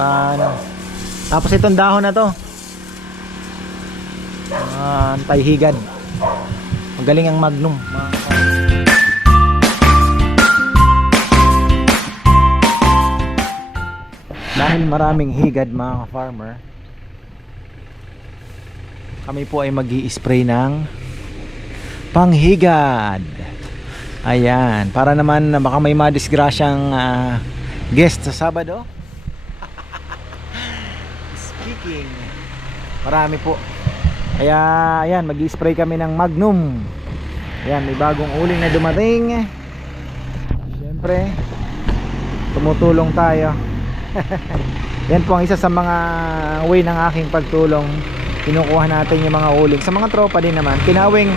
Paano? Tapos itong dahon na to, antay-higad. Magaling ang Magnum. Dahil maraming higad mga farmer, kami po ay mag-i-spray ng panghigad. Ayan, para naman baka may madisgrasyang guest sa Sabado. Speaking, marami po. Kaya ayan, mag-i-spray kami ng Magnum. Ayan, may bagong uling na dumating. Siyempre, tumutulong tayo. Yan po ang isa sa mga way ng aking pagtulong. Kinukuha natin yung mga uling sa mga tropa din naman. Kinawing,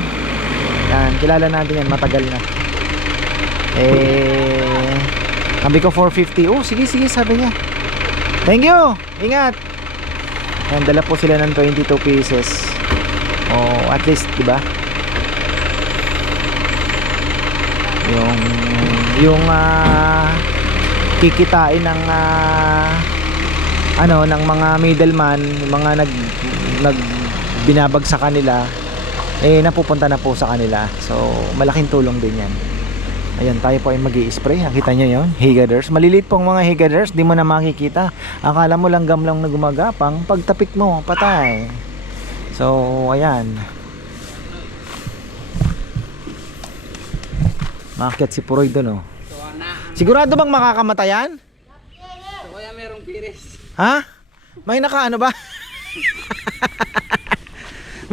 yan, kilala natin yan, matagal na. Sabi ko 450. Oh, sige sige, sabi niya. Thank you, ingat. Yan, dala po sila ng 22 pieces. Oh, at least, diba? Yung kikitain ng ng mga middleman, yung mga binabag sa kanila, napupunta na po sa kanila. So malaking tulong din yan. Ayan, tayo po ay mag-i-spray. Nakita nyo yun, higaders. Maliliit pong mga higaders, di mo na makikita. Akala mo langgam lang na gumagapang, pagtapik mo, patay. So ayan, makakit si Puroy doon, oh. Sigurado bang makakamatayan? Kaya merong piris. Ha? May nakaano ba?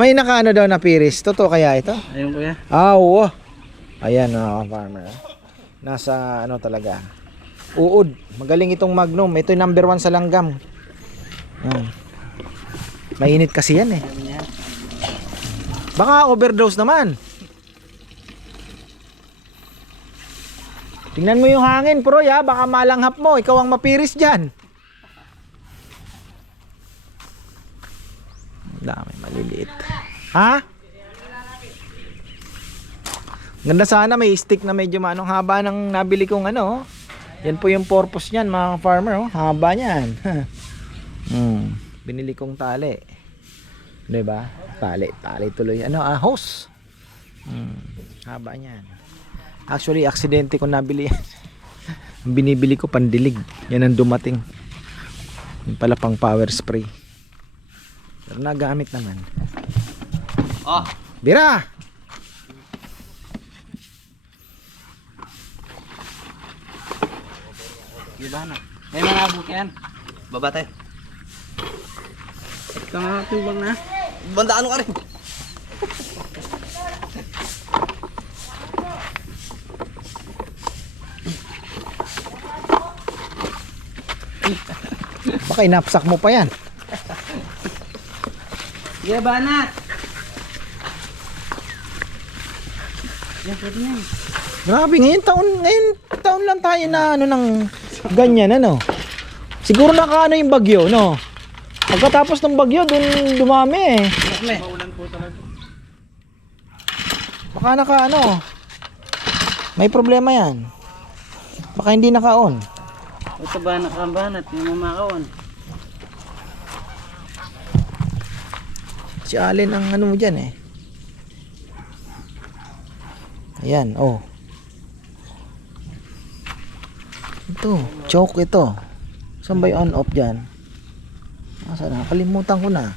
May nakaano daw na piris. Totoo kaya ito? Ayun kuya. Oo. Ayan, farmer. Nasa ano talaga, uod. Magaling itong Magnum. Ito yung number 1 sa langgam. Mainit kasi yan eh. Baka overdose naman. Tingnan mo yung hangin, Pro, ya. Baka malanghap mo. Ikaw ang mapiris dyan. Dami, maliliit. Ha? Ganda sana may stick na medyo manong haba ng nabili kong ano. Yan po yung purpose niyan, mga farmer, oh. Haba niyan. Binili kong tali. 'Di ba? Tali tuloy. Ano, hose. Haba niyan. Actually, aksidente ko nabili yan. Binibili ko pandilig. Yan ang dumating. Yung pala pang power spray. Pero nagamit naman. Oh, Bira! diba na? May mga abuk yan. Baba tayo. Ito nga tubang na. Banda ano ka rin? Baka inapsak mo pa yan. Sige, banat. Yan, pwede na yun. Grabe, ngayon taon lang tayo na ano ng ganyan, ano. Siguro nakaano yung bagyo, no. Pagkatapos ng bagyo, dun dumami eh. Maulan po talaga. Baka nakaano. May problema yan. Baka hindi naka-on. Ito ba nakabanat? Yung mamakawan. Si Allen ang ano mo dyan eh. Ayan, oh. Ito, choke ito. Saan ba yung on-off dyan? Asa na? Kalimutan ko na.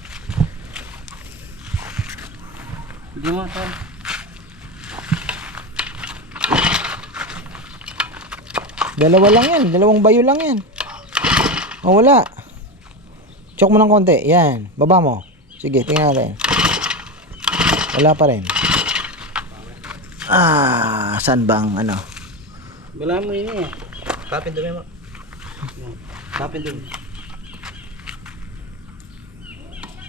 Hindi mo ito. Dalawa lang yan. Dalawang bayo lang yan. Oh, wala. Choke mo ng konti. Yan. Baba mo. Sige, tingnan natin. Wala pa rin. Saan bang ano? Wala mo yun eh. Tapin dumi mo. Tapin dumi.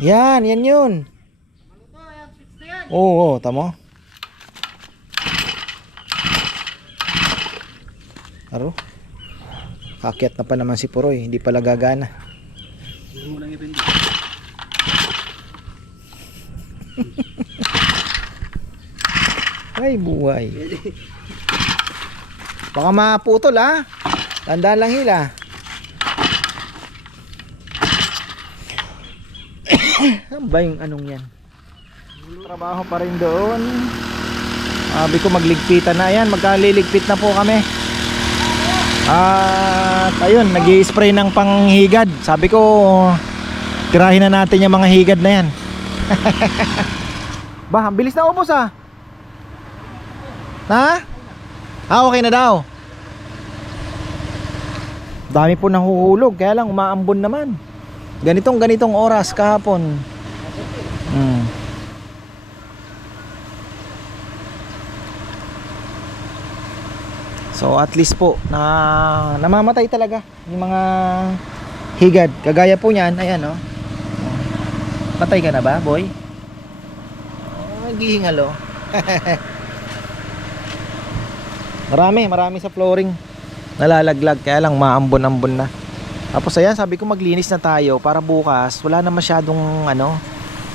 Yan yun. Oo, tamo. Aro. Kakyat na pa naman si Puroy, hindi pala gagana. Hindi mo lang ipindi. Ay, buhay. Baka maputol, ha? Tandaan lang hila. Saan ba yung anong yan? Trabaho pa rin doon. Sabi ko magligpitan na. Ayan, magkaliligpit na po kami. At ayun, nag-i-spray ng panghigad. Sabi ko, tirahin na natin yung mga higad na yan. Bah, ang bilis na ubos ah. Ha? Okay na daw. Dami po nahuhulog, kaya lang umaambon naman. Ganitong oras kahapon. So at least po na namamatay talaga yung mga higad. Kagaya po niyan, ayan oh. Patay ka na ba, boy? Naghihingal oh. Marami sa flooring nalalaglag, kaya lang maambon-ambon na. Tapos ayan, sabi ko maglinis na tayo para bukas wala na masyadong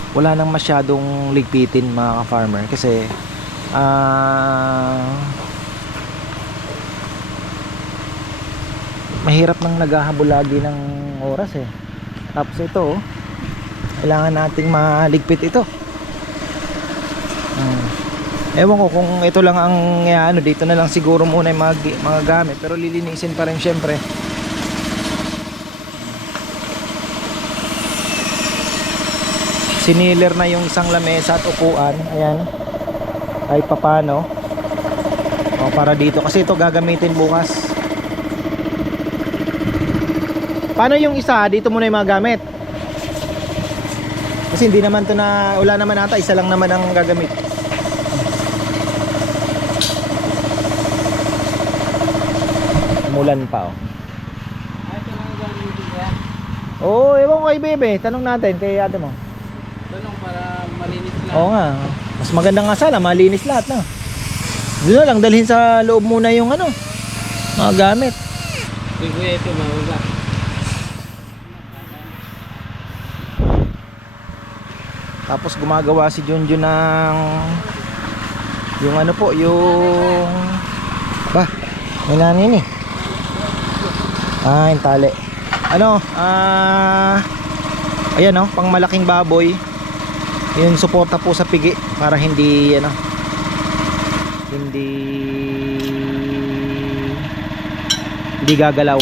wala nang masyadong ligpitin mga ka-farmer kasi mahirap nang naghahabol lagi ng oras eh. Tapos ito oh, kailangan nating maligpit ito. Ewan ko kung ito lang ang dito na lang siguro muna yung mga gamit, pero lilinisin pa rin syempre. Siniler na yung isang lamesa at upuan. Ayan, kahit papano para dito kasi ito gagamitin bukas. Paano yung isa? Dito muna yung mga gamit. Kasi hindi naman to na, wala naman ata, isa lang naman ang gagamit. Mulan pa oh. Oo, ewan ko kay Bebe. Tanong natin kay ate mo. Tanong para malinis lang. Oo nga. Mas maganda nga sana, malinis lahat na. Doon lang, dalhin sa loob muna yung mga gamit. Kuya, ito mahuga. Tapos gumagawa si Junjun ng yung yung may nanin eh. Yung tali. Ayan pang malaking baboy. Yung suporta po sa pigi para hindi hindi gagalaw.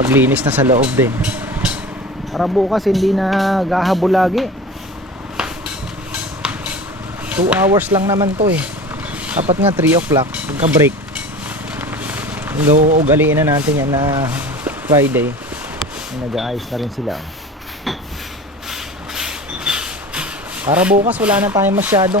Paglinis na sa loob din para bukas hindi na gahabol lagi. 2 hours lang naman to eh. Dapat nga 3 o'clock pagka break. Ugaliin na natin yan na Friday. Nag-aayos na rin sila para bukas wala na tayong masyadong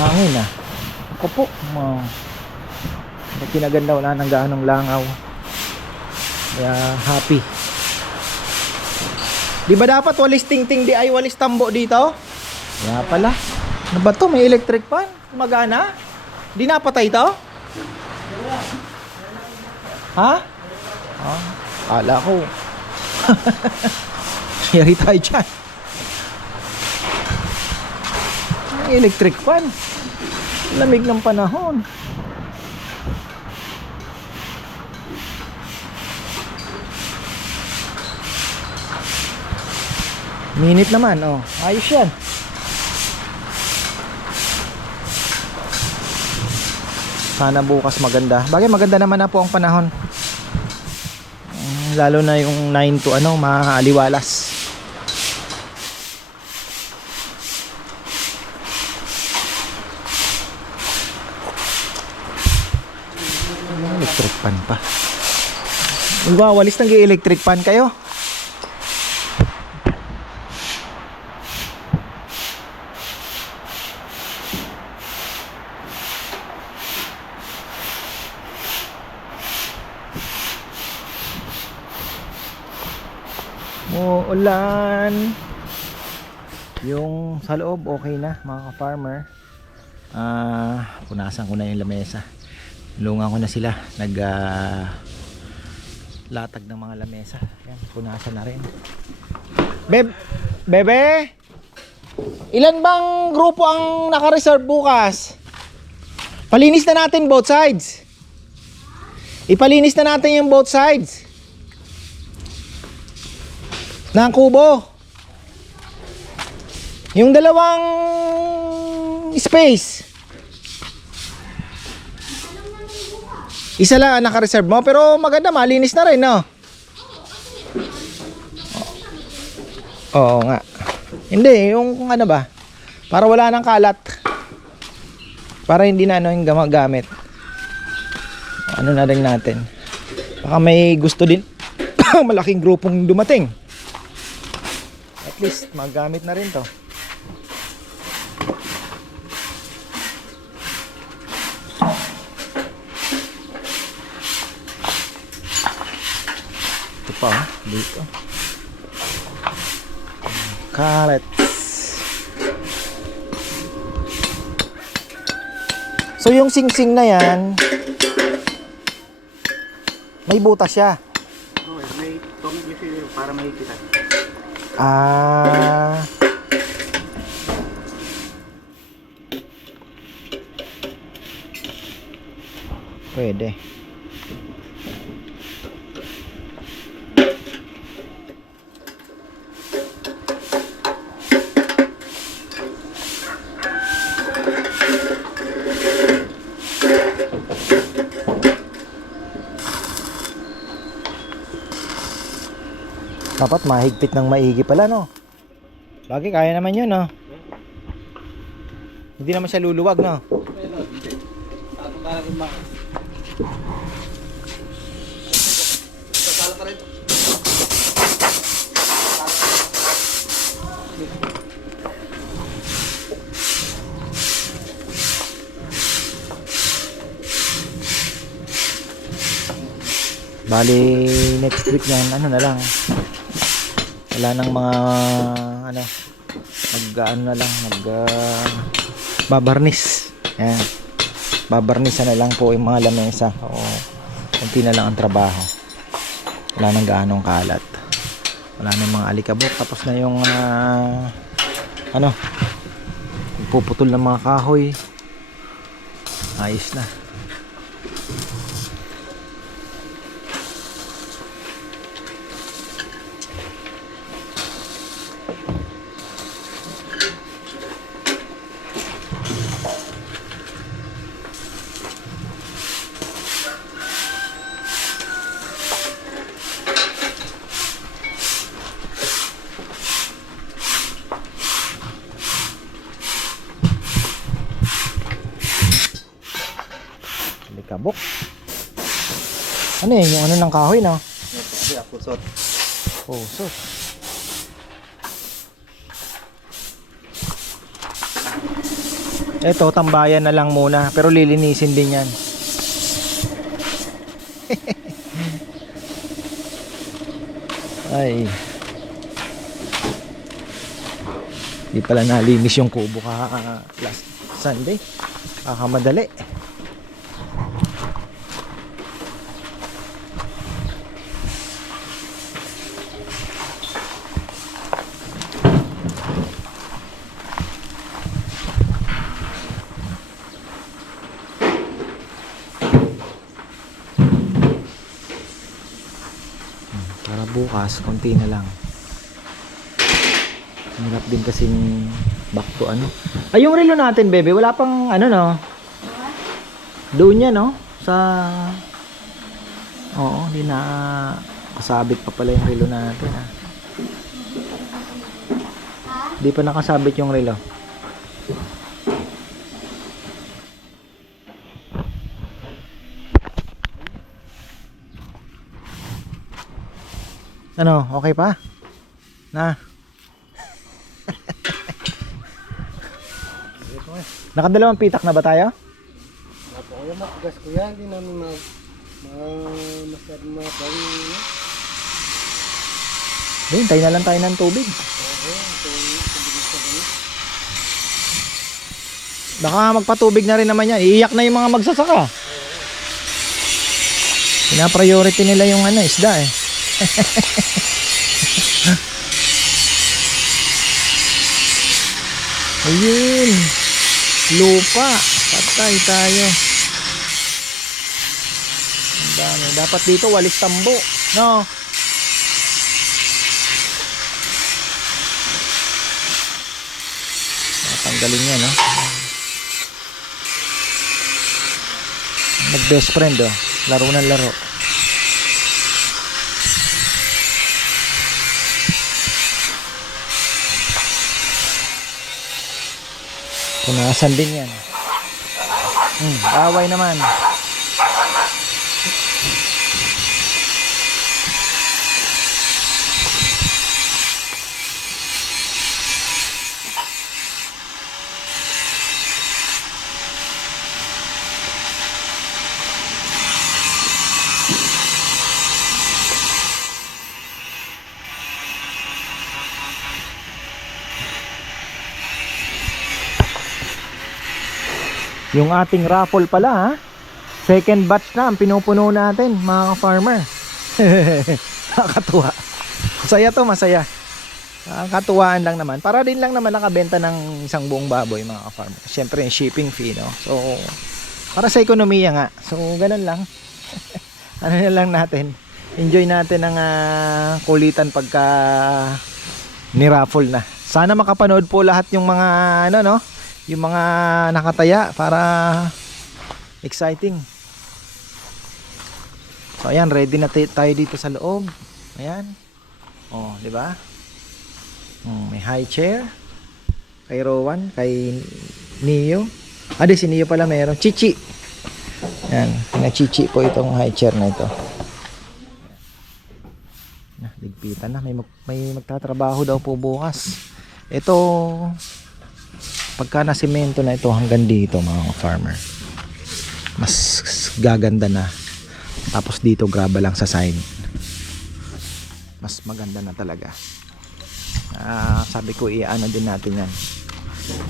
hangin ako po kinaganda, wala nang gaanong langaw, kaya happy. Di ba dapat walis tingting di ay walis tambo dito? Kaya pala ba to, may electric fan magana? Di napatay to? Ha? Kala ko yari tayo dyan. Electric fan, lamig ng panahon. Minute naman ayos yan. Sana bukas maganda. Bagay maganda naman na po ang panahon. Lalo na yung 9 to maaliwalas. Electric fan pa. Walis nang electric fan kayo. umuulan. Yung sa loob okay na mga ka-farmer. Punasan ko na yung lamesa. Lungan ko na sila. Latag ng mga lamesa. Ayan, punasan na rin. Bebe? Ilan bang grupo ang naka-reserve bukas? Palinis na natin both sides. Ipalinis na natin yung both sides ng kubo. Yung dalawang space. Isa lang ang naka-reserve mo, pero maganda, malinis na rin, no? Oo nga. Hindi, yung kung ano ba, para wala nang kalat. Para hindi na ano yung gamit. Ano na rin natin. Baka may gusto din malaking grupong dumating. At least magamit na rin to. Ito pa dito. Carrots. So yung sing-sing na yan, may butas siya. Oo, may comment kasi para makikita. Pwede. Dapat mahigpit ng maigi pala, no? Bagay, kaya naman yun, no? Hindi naman siya luluwag, no? Bali, next week yan, ano na lang. Wala nang mga ano, mag-ano na lang, babarnis. Ayan. Babarnisan na lang po yung mga lamesa. O kunti na lang ang trabaho. Wala nang gaanong kalat. Wala nang mga alikabok. Tapos na yung ano, puputol ng mga kahoy. Ayos na. Kabok. Ano yun? Yung ano ng kahoy, no? Pusot. Pusot. Eto, tambayan na lang muna. Pero lilinisin din yan. Ay. Di pala nalinis yung kubo last Sunday. Kakamadali. Para bukas, konti na lang. Hirap din kasing back to ano. Ay, yung relo natin, bebe, wala pang ano, no? Doon yan, no? Sa... Oo, hindi na kasabit pa pala yung relo natin, ha? Hindi pa nakasabit yung relo. Ano, okay pa? Na? Nakadalawang pitak na ba tayo? Opo, kuya, matigas ko yan. Hindi namin masyadong mga pang... Hintay na lang tayo ng tubig. Baka magpatubig na rin naman yan. Iiyak na yung mga magsasaka. Pina-priority nila yung isda eh. Ayun. Lupa. Patay tayo. Ang dami. Dapat dito walis tambo. No? Tanggalin yan, no? Nag best friend, oh. Laro ng laro. Punasan din yan. Away naman. Yung ating raffle pala, ha? Second batch na ang pinupuno natin, mga ka-farmer. Nakakatuwa. Masaya to, masaya. Katuwaan lang naman. Para din lang naman nakabenta ng isang buong baboy, mga ka-farmer. Siyempre, shipping fee, no? So, para sa ekonomiya nga. So, ganun lang. Ano na lang natin. Enjoy natin ang kulitan pagka ni-raffle na. Sana makapanood po lahat yung mga, no? Yung mga nakataya para exciting. So ayan, ready na tayo dito sa loob. Ayan. Oh, di ba? May high chair kay Rowan, kay Neo. Di si Neo pala meron. Chichi. Ayan, pina-chichi po itong high chair na ito. Ligpitan na, may magtatrabaho daw po bukas. Ito pagka na semento na ito hanggang dito, mga farmer, mas gaganda na. Tapos dito graba lang sa side, mas maganda na talaga. Sabi ko i-ano din natin yan,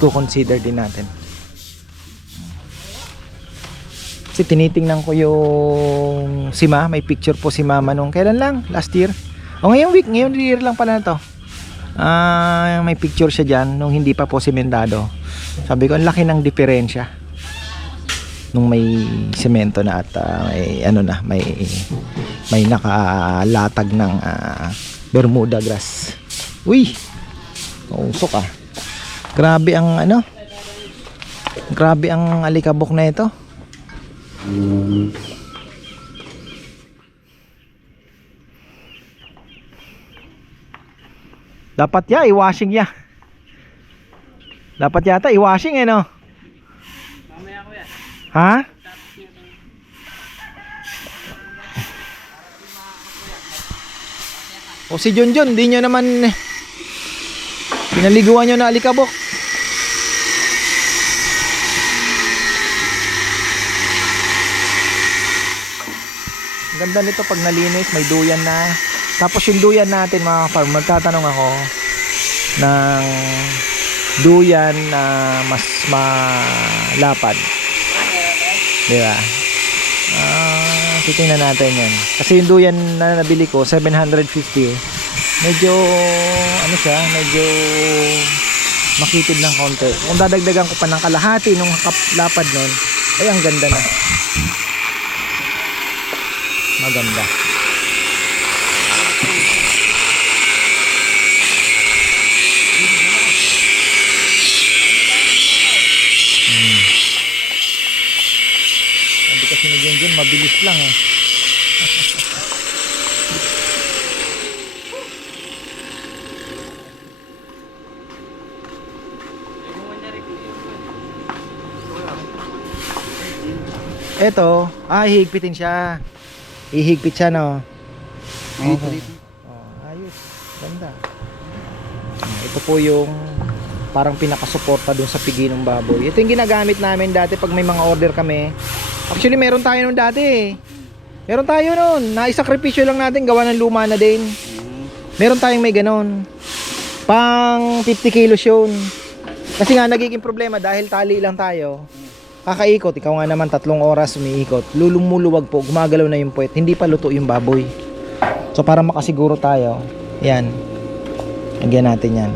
to consider din natin. Kasi tinitingnan ko yung may picture po si mama nung kailan lang, last year o ngayon year lang pala na to. May picture siya dyan nung hindi pa po sementado. Sabi ko, ang laki ng diferensya nung may semento na at may nakalatag ng Bermuda grass. Uy, usok ah. Grabe ang grabe ang alikabok na ito. Dapat i-washing ya. Dapat yata i-washing no? Mamaya ko yan. Ha? O si Junjun, di nyo naman pinaliguan nyo na alikabok. Ang ganda nito pag nalinis, may duyan na. Tapos yung duyan natin, mga farm, magtatanong ako ng duyan na mas malapad, diba? Titingnan natin yan kasi yung duyan na nabili ko 750, medyo medyo makitid ng konti. Kung dadagdagan ko pa ng kalahati nung lapad nun, ay ang ganda na, maganda. Kasi ni mabilis lang eh. Ito, hihigpitin siya. Ihigpit siya, no? Okay. Ayos. Ganda. Ito po yung parang pinakasuporta dun sa pigi ng baboy. Ito yung ginagamit namin dati pag may mga order kami. Actually, meron tayo nun dati eh. Meron tayo nun. Naisakripisyo lang natin, gawa ng luma na din. Meron tayong may ganon. Pang 50 kilos yun. Kasi nga nagiging problema dahil tali lang tayo. Kakaikot, ikaw nga naman 3 oras umiikot. Lulumuluwag po, gumagalaw na yung puwet. Hindi pa luto yung baboy. So para makasiguro tayo, yan. Lagyan natin yan.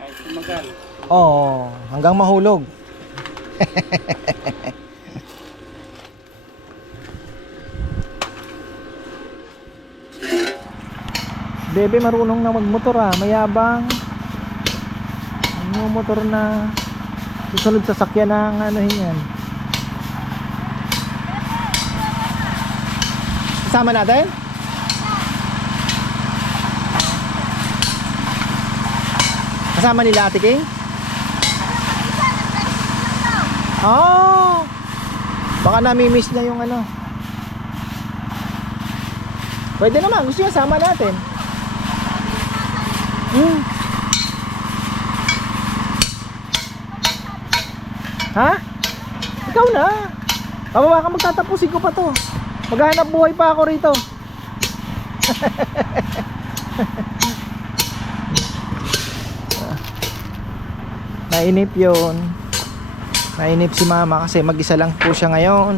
Kahit tumagal. Oo, hanggang mahulog. Bebe marunong na magmotor mayabang. Motor na susunod sa sakyan ng ano yan. Kasama natin? Kasama nila Ate King? Oh! Baka nami-miss niya yung ano. Pwede naman, gusto niya sama natin. Ha? Ikaw na. Bababa ka, magtatapusin ko pa to. Maghahanap buhay pa ako rito. Nainip yun. Nainip si mama kasi mag-isa lang po siya ngayon.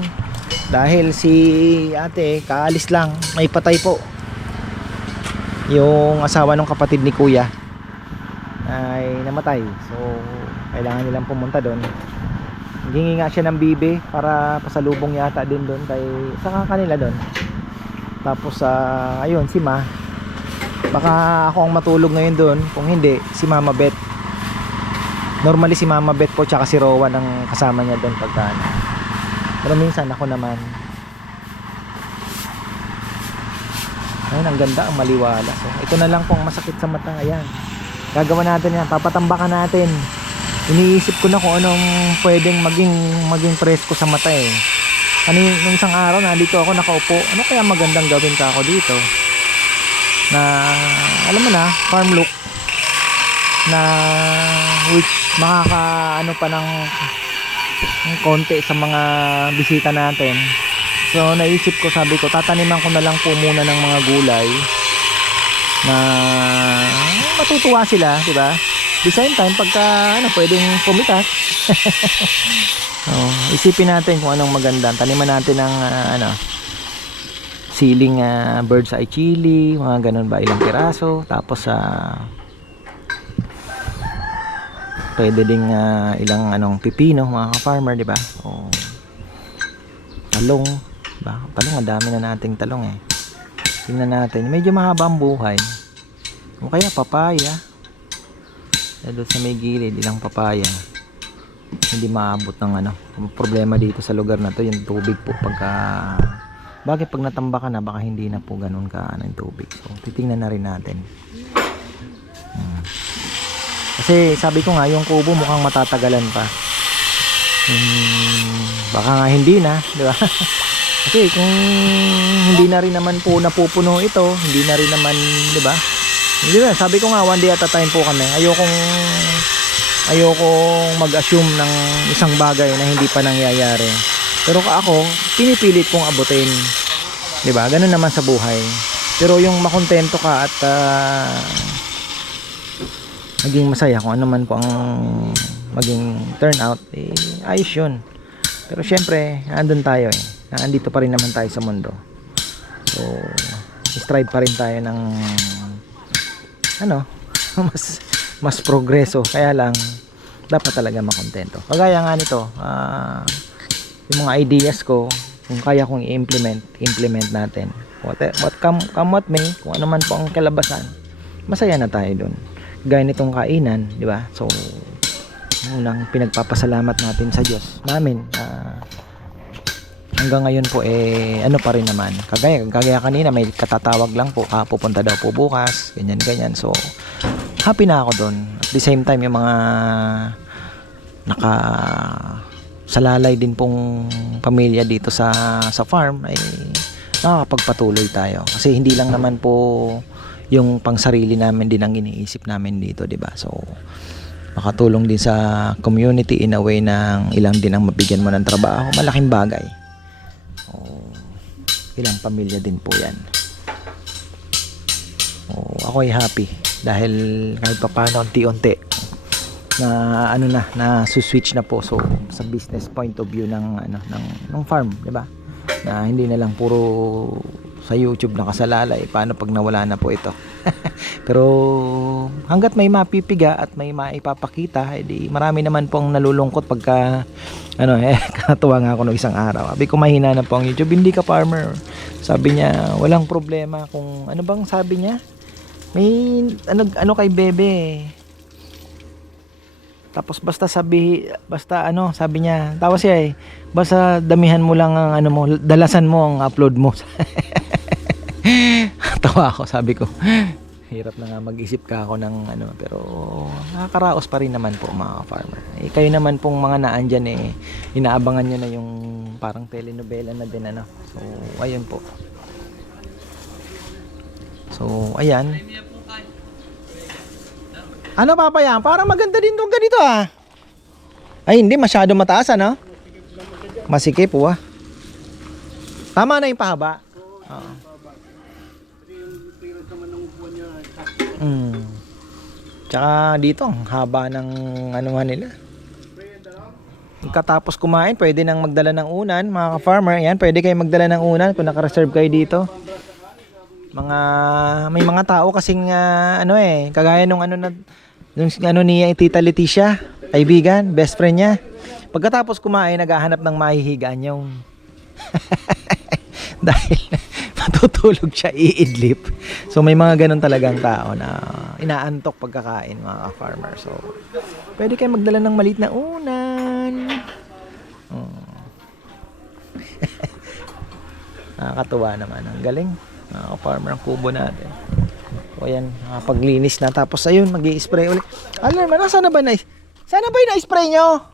Dahil si ate kaalis lang. May patay po. Yung asawa ng kapatid ni kuya ay namatay. So kailangan nilang pumunta doon. Hingi nga siya ng bibe para pasalubong yata din doon kay sa kanila doon. Tapos ayun si Ma. Baka ako ang matulog ngayon doon. Kung hindi si Mama Beth. Normally si Mama Beth po tsaka si Rowan ang kasama niya doon pagka ano. Pero minsan ako naman. Ayun, ang ganda, ang maliwala. So, ito na lang po ang masakit sa mata. Ayan. Gagawa natin yan. Papatambakan natin. Iniisip ko na kung anong pwedeng maging presko sa mata eh. Nung isang araw nandito ako nakaupo. Ano kaya magandang gawin ka ako dito? Na alam mo na, farm look. Na which makakaano pa ng konti sa mga bisita natin. So naisip ko, sabi ko tataniman ko na lang po muna ng mga gulay na matutuwa sila, di ba? The same time pagka ano pwedeng pumitas. Isipin natin kung anong maganda. Taniman natin ng siling bird's eye chili, mga ganun ba, ilang piraso. Tapos pwede ding ilang pipino, mga ka-farmer, di ba? Talong, diba? Talong, ang dami na nating talong eh. Tingnan natin, medyo mahaba ang buhay. O kaya papaya. Doon sa may gilid, ilang papaya. Hindi maabot ng ang problema dito sa lugar na to, yung tubig po pagka bagay pag natamba ka na, baka hindi na po ganun ka yung tubig. So titingnan na rin natin. Kasi sabi ko nga, yung kubo mukhang matatagalan pa. Baka nga hindi na, di ba? Kasi kung hindi na rin naman po napupuno ito, hindi na rin naman, di ba? Hindi na, sabi ko nga, one day at a time po kami. Ayokong mag-assume ng isang bagay na hindi pa nangyayari. Pero ako, pinipilit kong abutin. 'Di ba? Ganun naman sa buhay. Pero yung makontento ka at maging masaya kung ano man po ang maging turnout, ayos 'yun. Pero syempre, andun tayo eh. Nandito pa rin naman tayo sa mundo. So, strive pa rin tayo ng mas progreso. Kaya lang dapat talaga makontento. Kagaya nga nito, yung mga ideas ko, kung kaya kong i-implement natin. What come what may, kung ano man po ang kalabasan, masaya na tayo doon. Gaya nitong kainan, di ba? So, unang pinagpapasalamat natin sa Diyos namin. Hanggang ngayon po ano pa rin naman. Kagaya kanina may katatawag lang po, pupunta daw po bukas, ganyan. So, happy na ako doon. At the same time, yung mga salalay din pong pamilya dito sa farm ay nakakapagpatuloy tayo. Kasi hindi lang naman po yung pangsarili namin din ang iniisip namin dito, di ba? So, makatulong din sa community in a way ng ilang din ang mabigyan mo ng trabaho. Malaking bagay. Ilang pamilya din po yan. ako ay happy dahil kahit pa paano unti-unti na na switch na po, so sa business point of view ng ng farm, 'di ba? Na hindi na lang puro sa YouTube nakasalalay, paano pag nawala na po ito. Pero hangga't may mapipiga at may maipapakita, edi marami naman pong nalulungkot pagka katuwa nga ako nung isang araw. Sabi ko, mahina na po ang YouTube, hindi ka farmer. Sabi niya, walang problema kung ano bang sabi niya? May kay Bebe. Tapos sabi niya, tawa siya basta damihan mo lang ang dalasan mo ang upload mo. Tawa ako, sabi ko, hirap na nga mag-isip ka ako ng pero nakakaraos pa rin naman po mga farmer. Kayo naman pong mga naandyan inaabangan nyo na yung parang telenovela na din So, ayun po. So, ayan. Ano papaya? Parang maganda din itong ganito Ay, hindi masyado mataas Masikip po Tama na yung pahaba. Oo. Tsaka dito, ang haba ng nila. Pagkatapos kumain, pwede nang magdala ng unan, mga ka-farmer. Yan, pwede kayo magdala ng unan kung naka-reserve kayo dito. May mga tao kasing kagaya nung ni Tita Leticia, kaibigan, best friend niya. Pagkatapos kumain, naghahanap ng mahihigaan yung dahil matutulog siya, iidlip. So may mga ganun talagang tao na inaantok pagkakain, mga farmer. So pwede kayo magdala ng maliit na unan. Nakakatuwa naman. Ang galing, mga farmer, ang kubo natin. So ayan, paglinis na. Tapos ayun, mag-i-spray ulit. Alam naman, sana ba yung na-spray nyo?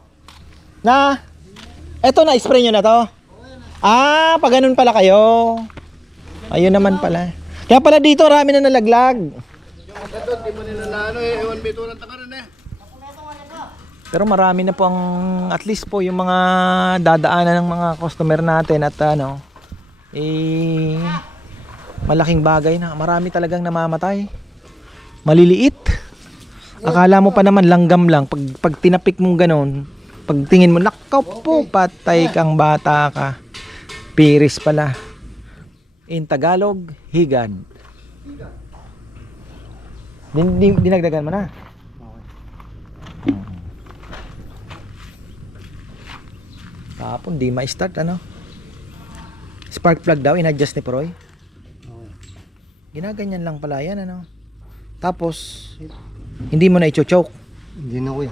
Eto, na-spray nyo na to? Pag ganun pala kayo. Ayun naman pala. Kaya pala dito, rami na nalaglag. Pero marami na po at least po yung mga dadaanan ng mga customer natin at malaking bagay na. Marami talagang namamatay. Maliliit. Akala mo pa naman langgam lang. Pag tinapik mong ganun, pag tingin mo, nakaw po, patay kang bata ka. Piris pala. In Tagalog, higad. Dinagdagan mo na. Kapon, di ma-start Spark plug daw, in-adjust ni Proy. Ginaganyan lang pala yan Tapos, hindi mo na i-choke. Hindi na ko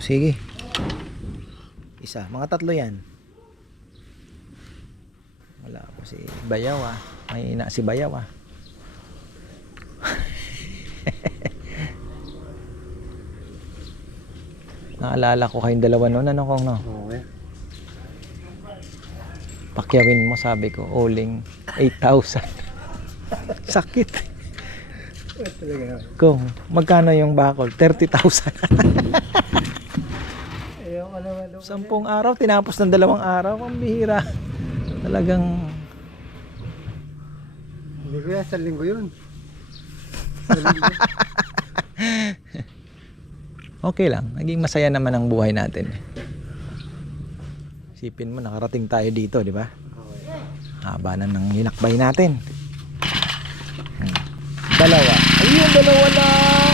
sige. Isa, mga 3 yan. Wala po si Bayaw May si Bayaw Naalala ko kayong dalawa noon. Okay. Pakyawin mo, sabi ko, uling 8,000. Sakit. Kung magkano yung bakol? 30,000. 10 araw, tinapos ng 2 araw. Ang bihira. Talagang hindi ko sa linggo yun. Okay lang. Naging masaya naman ang buhay natin. Isipin mo, nakarating tayo dito, di ba? Haba na ng hinakbay natin. 2. Ayun, 2 lang.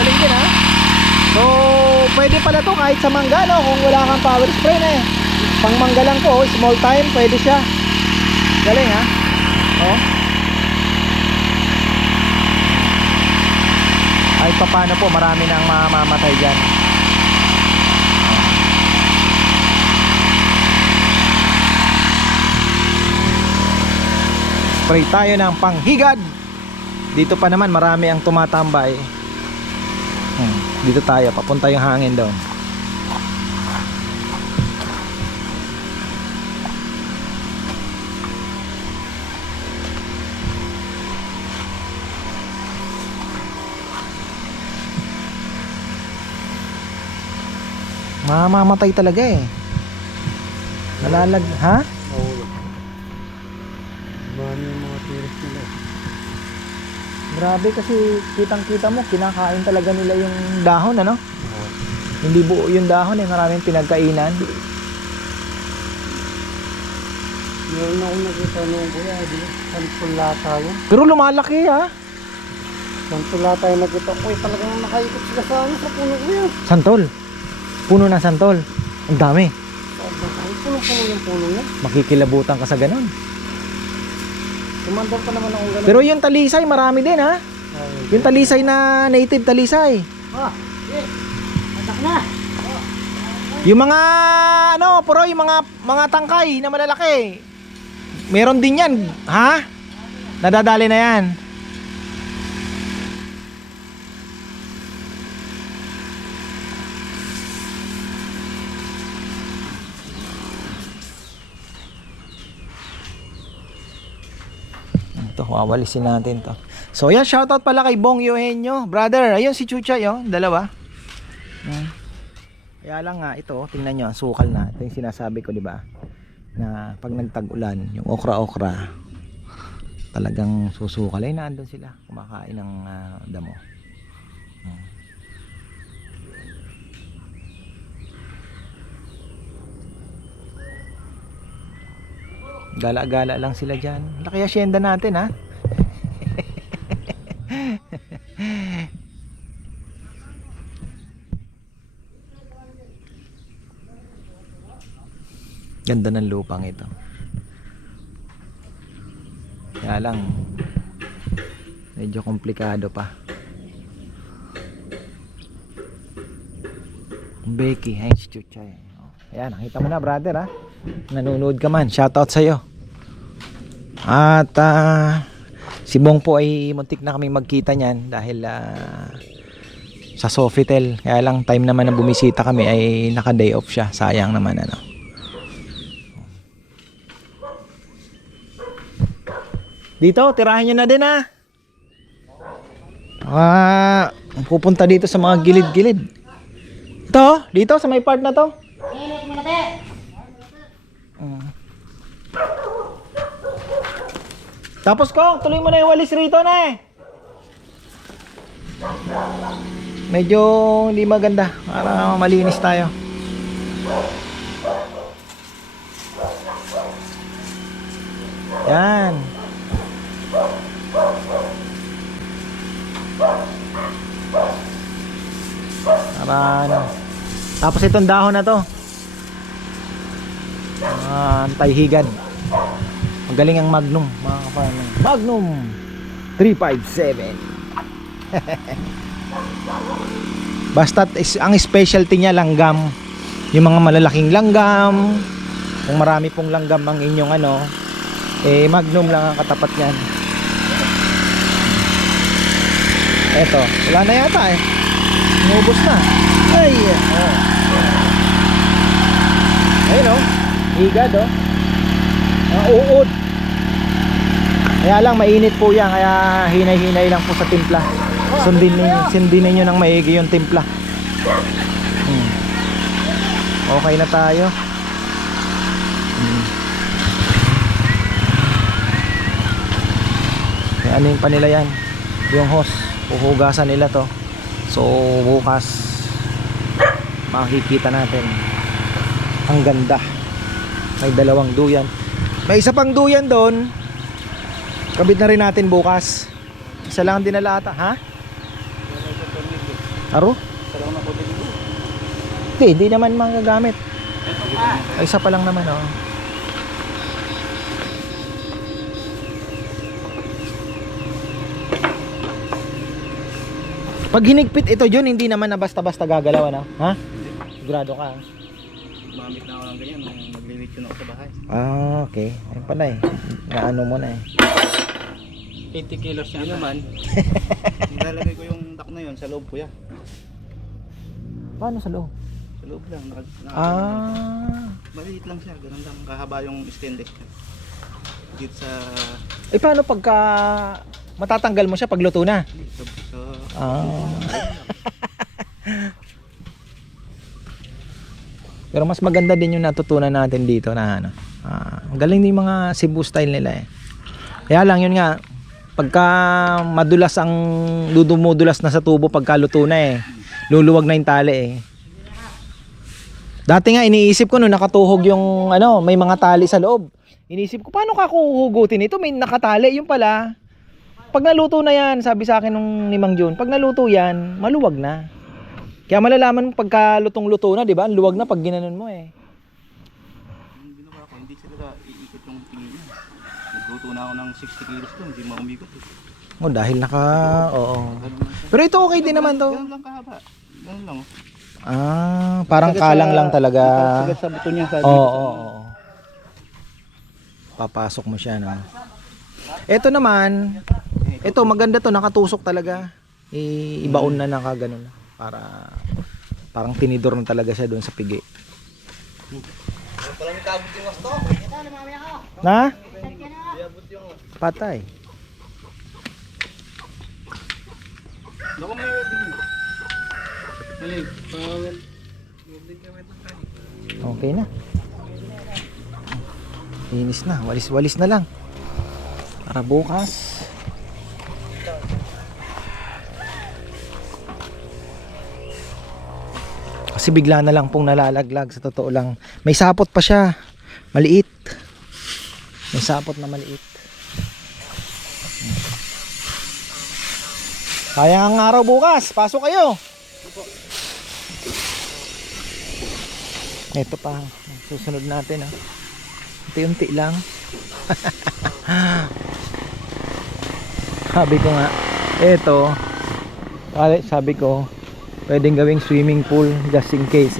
Galing din So, pwede pala to kahit sa mangga kung wala kang power spray na Pang mangga lang po, small time, pwede siya. Galing Kahit pa paano po, marami nang mamamatay dyan. Spray tayo ng panghigad. Dito pa naman marami ang tumatambay. Dito tayo, papunta yung hangin doon. Mamamatay talaga eh. Ha? Oo. Bani yung mga tiris nila. Grabe kasi kitang-kita mo, kinakain talaga nila yung dahon, ano? Oo. Hindi buo yung dahon eh, maraming pinagkainan. Meron akong nakita nung kuya, di ba? Santulata yun. Pero lumalaki ha. Santulata yung nakita ko. Talagang nakaikot sila sa ano, sa puno ko yan. Santol. Puno ng santol. Ang dami. Ay, puno-puno yung puno niya. Makikilabutan ka sa ganun. Tumandar pa naman akong ganun. Pero yung talisay, marami din ha. Yung talisay na native talisay. Eh, anak na. Yung mga ano, puro yung mga tangkay na malalaki. Meron din yan, ha? Nadadali na yan. Ito, wawalisin natin to. So yan, shoutout pala kay Bong Eugenio. Brother, ayun si Chuchay, oh, dalawa. Kaya lang nga, ito, tingnan nyo, sukal na. Ito yung sinasabi ko, di ba? Na pag nagtag-ulan, yung okra-okra, talagang susukal. Ay, naandun sila, kumakain ng damo. Gala-gala lang sila dyan. Laki asyenda natin, ha? Ganda ng lupang ito. Kaya lang medyo komplikado pa. Becky, ay si Chuchay. Ayan, nakita mo na brother ha. Nanonood ka man, shoutout sa'yo. At si Bong po ay muntik na kaming magkita niyan dahil sa Sofitel. Kaya lang time naman na bumisita kami ay naka day off siya. Sayang naman ano. Dito, tirahin nyo na din ha. Pupunta dito sa mga gilid-gilid. Ito, dito sa may part na to. Tapos ko, tuloy mo na yung walis rito na eh. Medyo hindi maganda para malinis tayo. Yan. Para ano. Tapos itong dahon na to, antay-higad. Magaling ang Magnum, mga kaparang. Magnum 357. Basta ang specialty niya langgam. Yung mga malalaking langgam. Kung marami pong langgam ang inyong ano, Magnum lang ang katapat niyan. Eto, wala na yata eh. Inubos na. Ay, oh. Ayun oh. Higad oh. Uod. Kaya lang mainit po yan, kaya hinay-hinay lang po sa timpla. Sundin ninyo ng maigi yung timpla. Okay na tayo. Ano yung panila yan? Yung hose, uhugasan nila to. So bukas makikita natin. Ang ganda. May dalawang duyan. May isa pang duyan doon. Kabit na rin natin bukas. Isa lang dinala ata, ha? Aro? Hindi naman magagamit. Ay, isa pa lang naman oh. Pag hinigpit ito John, hindi naman na basta-basta gagalaw ano? Ha? Sigurado ka. Mamit na ako ng ganyan nung maglilitsyon ako sa bahay. Okay. Ayun pala eh. Naano mo na eh. 80 kilos siya naman. Nilalagay ko yung duck na yun sa loob kuya. Paano sa loob? Sa loob lang. Maliit lang siya. Ganun lang kahaba yung stainless niya. Dito sa... Paano pagka matatanggal mo siya pag luto na? Pero mas maganda din yung natutunan natin dito na ano. Ang galing din yung mga Cebu style nila eh. Kaya lang yun nga, pagka madulas ang dudumudulas na sa tubo pagka luto na eh. Luluwag na yung tali eh. Dati nga iniisip ko nung nakatuhog yung ano, may mga tali sa loob. Iniisip ko paano kakuhugutin ito? May nakatali yung pala. Pag naluto na yan, sabi sa akin nung ni Mang Jun, pag naluto yan, maluwag na. Kaya malalaman mo pagka lutong-luto na, di ba? Luwag na pag ginanon mo eh. Yung ginawa ko, hindi sila iikot yung tingin niya. Nagluto na ako ng 60 kilos to, hindi maumikot eh. Oh, dahil oo. Ganun lang siya. Pero ito okay din naman to. Ganun lang kahaba. Ganun lang. Parang kalang lang talaga. Sagat sa buto niya. Oo. Papasok mo siya, no? Ito naman, ito maganda to, nakatusok talaga. Ibaon na nakaganon na. Parang tinidor na talaga siya doon sa pigi. Na? Patay. Naku may wedding. Okay na. Linis na, walis-walis na lang. Para bukas. Kasi bigla na lang pong nalalaglag, sa totoo lang. May sapot pa siya. Maliit. May sapot na maliit. Sayang ang araw bukas. Pasok kayo. Ito pa. Susunod natin. Unti-unti lang. Sabi ko nga, ito. Sabi ko, pwedeng gawing swimming pool just in case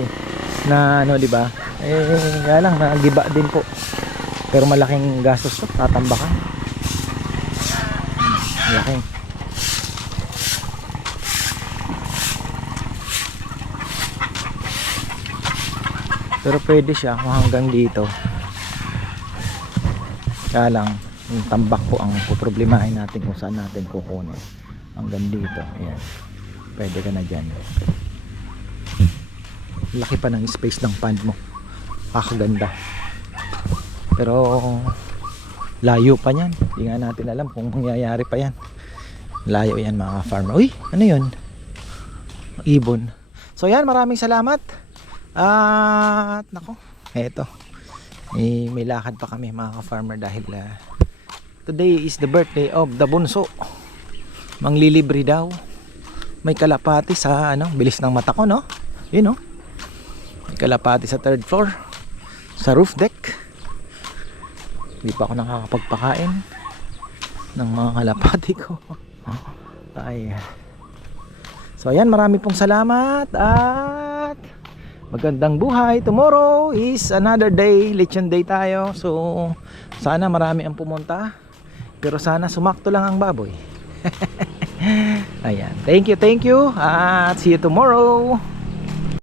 na ano, di ba? Kaya lang nagiba din po. Pero malaking gastos to, tatambakan. Malaking. Pero pwede siya kung hanggang dito. Kaya lang, yung tambak po ang problemahin natin kung saan natin kukunin. Hanggang dito, ayan. Pwede ka na dyan. Laki pa ng space ng pond mo. Kakaganda. Pero layo pa yan. Hindi nga natin alam kung mangyayari pa yan. Layo yan mga farmer. Uy, ano yun? Ibon. So yan, maraming salamat. At nako, eto. May lakad pa kami mga ka-farmer dahil today is the birthday of the bunso. Manglilibre daw. May kalapati sa ano, bilis ng mata ko, no? Yun, no? May kalapati sa 3rd floor. Sa roof deck. Hindi pa ako nakakapagpakain ng mga kalapati ko. Ay. So ayan, marami pong salamat at magandang buhay. Tomorrow is another day, lechon day tayo. So sana marami ang pumunta. Pero sana sumakto lang ang baboy. Ayan. Thank you. At see you tomorrow.